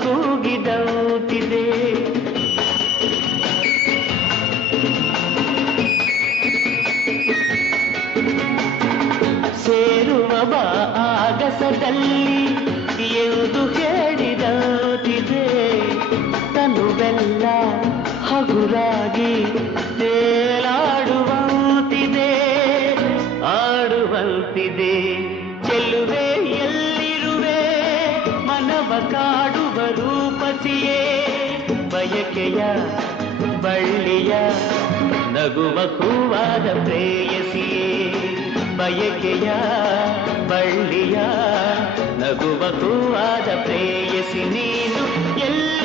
ಕೂಗಿದಂತಿದೆ. ಸೇರುವ ಬಾ ಆಗಸದಲ್ಲಿ ಎಂದು ಹೇಳಿದಂತಿದೆ. ತನುವೆಲ್ಲ ಹಗುರಾಗಿ ತೇಲಾಡುವಂತಿದೆ, ಆಡುವಂತಿದೆ. ಚೆಲುವೆ ಎಲ್ಲಿರುವೆ ಮನವ ಕಾಡುವ ರೂಪಸಿಯೇ, ಬಯಕೆಯ ಬಳ್ಳಿಯ ನಗುವ ಹೂವಾದ ಪ್ರೇಯಸಿಯೇ, ಬಯಕೆಯ ಬಳ್ಳಿಯ ನಗುವ ಹೂವಾದ ಪ್ರೇಯಸಿ ನೀನು ಎಲ್ಲಿ